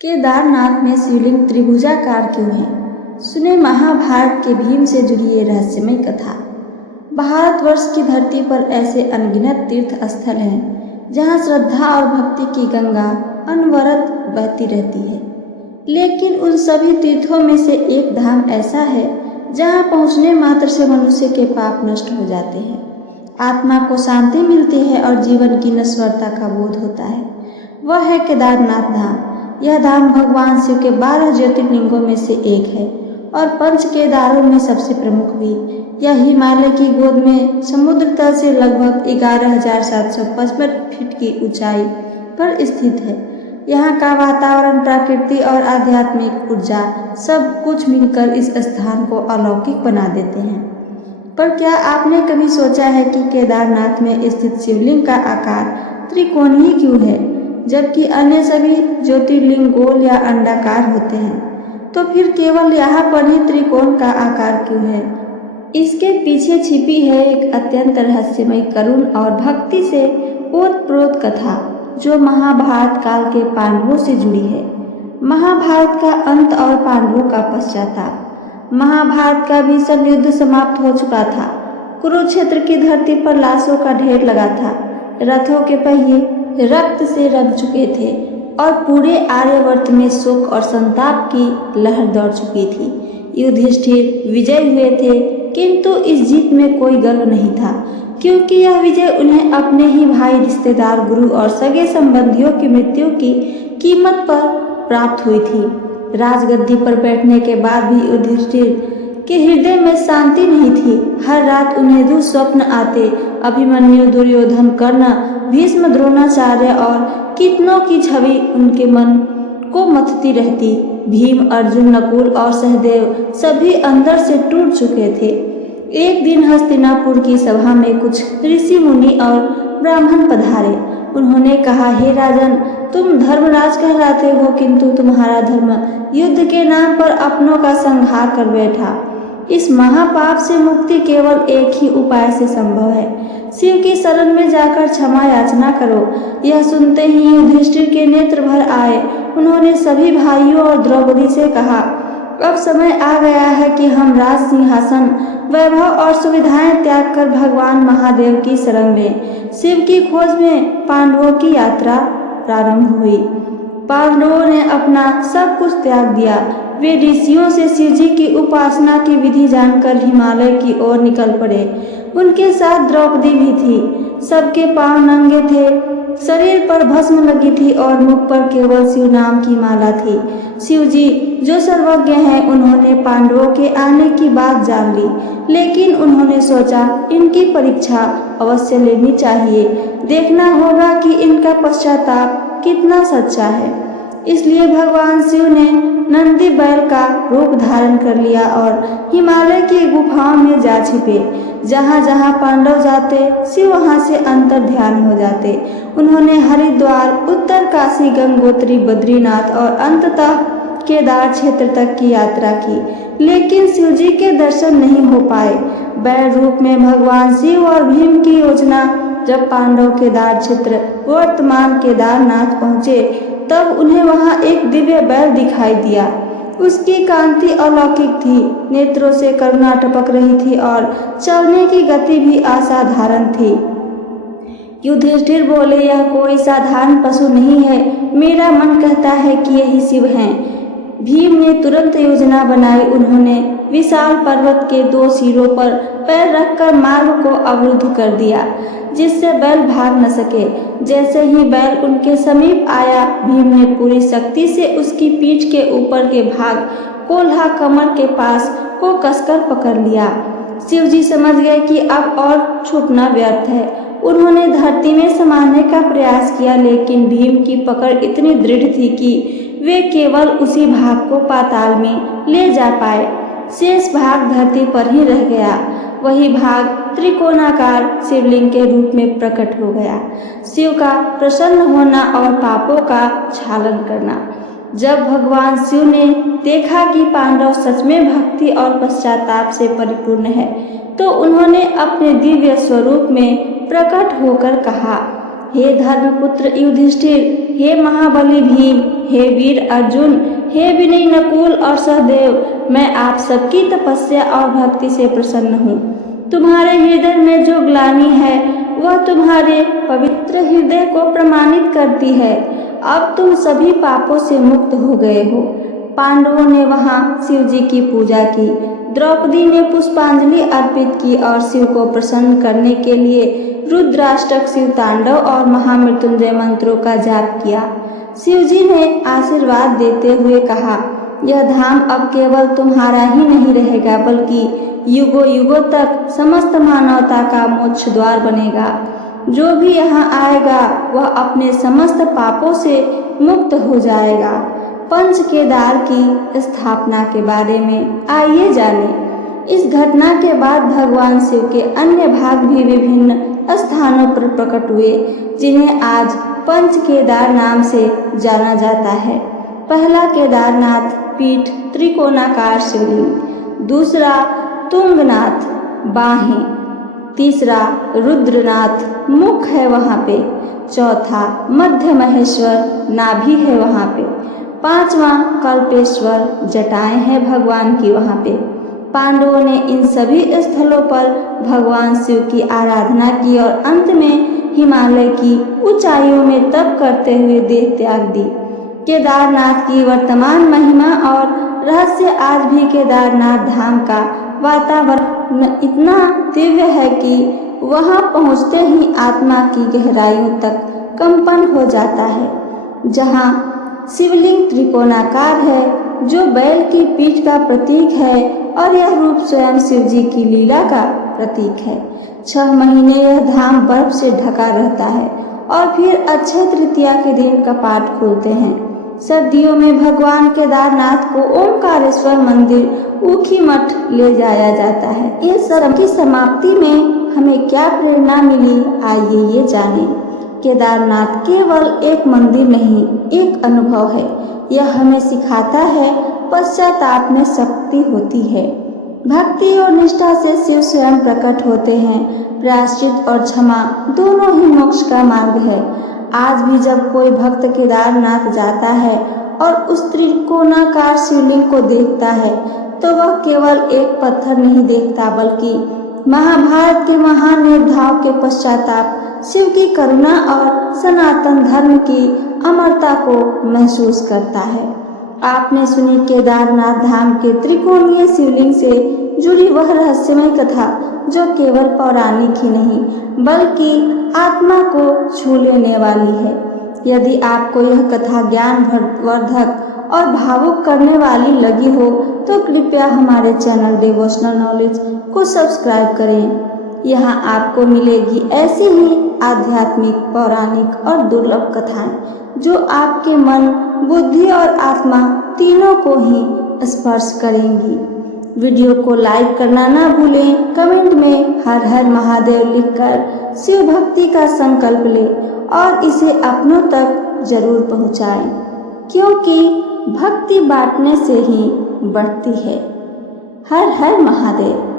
केदारनाथ में शिवलिंग त्रिभुजाकार क्यों है? सुने महाभारत के भीम से जुड़ी ये रहस्यमय कथा। भारतवर्ष की धरती पर ऐसे अनगिनत तीर्थ स्थल हैं जहाँ श्रद्धा और भक्ति की गंगा अनवरत बहती रहती है। लेकिन उन सभी तीर्थों में से एक धाम ऐसा है जहाँ पहुँचने मात्र से मनुष्य के पाप नष्ट हो जाते हैं, आत्मा को शांति मिलती है और जीवन की नश्वरता का बोध होता है। वह है केदारनाथ धाम। यह धाम भगवान शिव के 12 ज्योतिर्लिंगों में से एक है और पंच केदारों में सबसे प्रमुख भी। यह हिमालय की गोद में समुद्र तल से लगभग 11,755 फीट की ऊंचाई पर स्थित है। यहाँ का वातावरण, प्रकृति और आध्यात्मिक ऊर्जा सब कुछ मिलकर इस स्थान को अलौकिक बना देते हैं। पर क्या आपने कभी सोचा है कि केदारनाथ में स्थित शिवलिंग का आकार त्रिकोणीय क्यों है, जबकि अन्य सभी ज्योतिर्लिंग गोल या अंडाकार होते हैं? तो फिर केवल यहाँ पर ही त्रिकोण का आकार क्यों है? इसके पीछे छिपी है एक अत्यंत रहस्यमय, करुण और भक्ति से ओतप्रोत कथा जो महाभारत काल के पांडवों से जुड़ी है। महाभारत का अंत और पांडवों का पश्चाताप। महाभारत का भीषण युद्ध समाप्त हो चुका था। कुरुक्षेत्र की धरती पर लाशों का ढेर लगा था। रथों के पहिए रक्त से रंग चुके थे और पूरे आर्यवर्त में शोक और संताप की लहर दौड़ चुकी थी। युधिष्ठिर विजय हुए थे, किंतु इस जीत में कोई गर्व नहीं था, क्योंकि यह विजय उन्हें अपने ही भाई, रिश्तेदार, गुरु और सगे संबंधियों की मृत्यु की कीमत पर प्राप्त हुई थी। राजगद्दी पर बैठने के बाद भी युधिष्ठिर के हृदय में शांति नहीं थी। हर रात उन्हें दुस्वप्न आते। अभिमन्यु, दुर्योधन, कर्ण, भीष्म, द्रोणाचार्य और कितनों की छवि उनके मन को मथती रहती। भीम, अर्जुन, नकुल और सहदेव सभी अंदर से टूट चुके थे। एक दिन हस्तिनापुर की सभा में कुछ ऋषि, मुनि और ब्राह्मण पधारे। उन्होंने कहा, हे राजन, तुम धर्मराज कहलाते हो, किंतु तुम्हारा धर्म युद्ध के नाम पर अपनों का संहार कर बैठा। इस महापाप से मुक्ति केवल एक ही उपाय से संभव है। शिव की शरण में जाकर क्षमा याचना करो। यह सुनते ही युधिष्ठिर के नेत्र भर आए। उन्होंने सभी भाइयों और द्रौपदी से कहा, अब समय आ गया है कि हम राज सिंहासन, वैभव और सुविधाएं त्याग कर भगवान महादेव की शरण लें। शिव की खोज में पांडवों की यात्रा प्रारंभ हुई। पांडवों ने अपना सब कुछ त्याग दिया। वे ऋषियों से शिवजी की उपासना की विधि जानकर हिमालय की ओर निकल पड़े। उनके साथ द्रौपदी भी थी। सबके पांव नंगे थे, शरीर पर भस्म लगी थी और मुख पर केवल शिव नाम की माला थी। शिवजी जो सर्वज्ञ हैं, उन्होंने पांडवों के आने की बात जान ली, लेकिन उन्होंने सोचा इनकी परीक्षा अवश्य लेनी चाहिए। देखना होगा कि इनका पश्चाताप कितना सच्चा है। इसलिए भगवान शिव ने नंदी बैल का रूप धारण कर लिया और हिमालय की गुफाओं में जा छिपे। जहाँ जहाँ पांडव जाते, शिव वहाँ से अंतर ध्यान हो जाते। उन्होंने हरिद्वार, उत्तर काशी, गंगोत्री, बद्रीनाथ और अंततः केदार क्षेत्र तक की यात्रा की, लेकिन शिवजी के दर्शन नहीं हो पाए। बैल रूप में भगवान शिव और भीम की योजना जब पांडव केदार क्षेत्र, वर्तमान केदारनाथ पहुँचे, तब उन्हें वहां एक दिव्य बैल दिखाई दिया। उसकी कांति अलौकिक थी, नेत्रों से करुणा टपक रही थी और चलने की गति भी असाधारण थी। युधिष्ठिर बोले, यह कोई साधारण पशु नहीं है। मेरा मन कहता है कि यही शिव हैं। भीम ने तुरंत योजना बनाई। उन्होंने विशाल पर्वत के 2 सिरों पर पैर रखकर मार्ग को अवरुद्ध कर दिया, जिससे बैल भाग न सके। जैसे ही बैल उनके समीप आया, भीम ने पूरी शक्ति से उसकी पीठ के ऊपर के भाग, कोल्हा कमर के पास को कसकर पकड़ लिया। शिवजी समझ गए कि अब और छूटना व्यर्थ है। उन्होंने धरती में समाने का प्रयास किया, लेकिन भीम की पकड़ इतनी दृढ़ थी कि वे केवल उसी भाग को पाताल में ले जा पाए। शेष भाग धरती पर ही रह गया। वही भाग त्रिकोणाकार शिवलिंग के रूप में प्रकट हो गया। शिव का प्रसन्न होना और पापों का क्षालन करना। जब भगवान शिव ने देखा कि पांडव सच में भक्ति और पश्चाताप से परिपूर्ण है, तो उन्होंने अपने दिव्य स्वरूप में प्रकट होकर कहा, हे धर्मपुत्र युधिष्ठिर, हे महाबली भीम, हे वीर अर्जुन, हे विनयी नकुल और सहदेव, मैं आप सबकी तपस्या और भक्ति से प्रसन्न हूँ। तुम्हारे हृदय में जो ग्लानि है वह तुम्हारे पवित्र हृदय को प्रमाणित करती है। अब तुम सभी पापों से मुक्त हो गए हो। पांडवों ने वहां शिव जी की पूजा की। द्रौपदी ने पुष्पांजलि अर्पित की और शिव को प्रसन्न करने के लिए रुद्राष्टक, शिव तांडव और महामृत्युंजय मंत्रों का जाप किया। शिव जी ने आशीर्वाद देते हुए कहा, यह धाम अब केवल तुम्हारा ही नहीं रहेगा, बल्कि युगों युगों तक समस्त मानवता का मोक्ष द्वार बनेगा। जो भी यहाँ आएगा वह अपने समस्त पापों से मुक्त हो जाएगा। पंच केदार की स्थापना के बारे में आइए जानें। इस घटना के बाद भगवान शिव के अन्य भाग भी विभिन्न स्थानों पर प्रकट हुए, जिन्हें आज पंच केदार नाम से जाना जाता है। पहला केदारनाथ पीठ त्रिकोणाकार शिवलिंग, दूसरा तुंगनाथ बाहें, तीसरा रुद्रनाथ मुख है वहाँ पे, चौथा मध्य महेश्वर नाभि है वहाँ पे, पांचवा कल्पेश्वर जटाएं हैं भगवान की वहाँ पे। पांडवों ने इन सभी स्थलों पर भगवान शिव की आराधना की और अंत में हिमालय की ऊंचाइयों में तप करते हुए देह त्याग दी। केदारनाथ की वर्तमान महिमा और रहस्य आज भी केदारनाथ धाम का वातावरण इतना दिव्य है कि वहां पहुंचते ही आत्मा की गहराइयों तक कंपन हो जाता है। जहां शिवलिंग त्रिकोणाकार है, जो बैल की पीठ का प्रतीक है, और यह रूप स्वयं शिव जी की लीला का प्रतीक है। 6 महीने यह धाम बर्फ से ढका रहता है और फिर अक्षय तृतीया के दिन कपाट खुलते हैं। सर्दियों में भगवान केदारनाथ को ओमकारेश्वर मंदिर ऊखीमठ ले जाया जाता है। इस सब की समाप्ति में हमें क्या प्रेरणा मिली, आइए ये जानें। केदारनाथ केवल एक मंदिर नहीं, एक अनुभव है। यह हमें सिखाता है पश्चाताप में शक्ति होती है। भक्ति और निष्ठा से शिव स्वयं प्रकट होते हैं। प्रायश्चित और क्षमा दोनों ही मोक्ष का मार्ग है। आज भी जब कोई भक्त केदारनाथ जाता है और उस त्रिकोणाकार शिवलिंग को देखता है, तो वह केवल एक पत्थर नहीं देखता, बल्कि महाभारत के महान योद्धाओं के पश्चाताप, शिव की करुणा और सनातन धर्म की अमरता को महसूस करता है। आपने सुनी केदारनाथ धाम के त्रिकोणीय शिवलिंग से जुड़ी वह रहस्यमय कथा, जो केवल पौराणिक ही नहीं बल्कि आत्मा को छू लेने वाली है। यदि आपको यह कथा ज्ञानवर्धक और भावुक करने वाली लगी हो, तो कृपया हमारे चैनल डिवोशनल नॉलेज को सब्सक्राइब करें। यहाँ आपको मिलेगी ऐसी ही आध्यात्मिक, पौराणिक और दुर्लभ कथाएं, जो आपके मन, बुद्धि और आत्मा तीनों को ही स्पर्श करेंगी। वीडियो को लाइक करना ना भूलें। कमेंट में हर हर महादेव लिखकर शिव भक्ति का संकल्प लें और इसे अपनों तक जरूर पहुँचाएं, क्योंकि भक्ति बांटने से ही बढ़ती है। हर हर महादेव।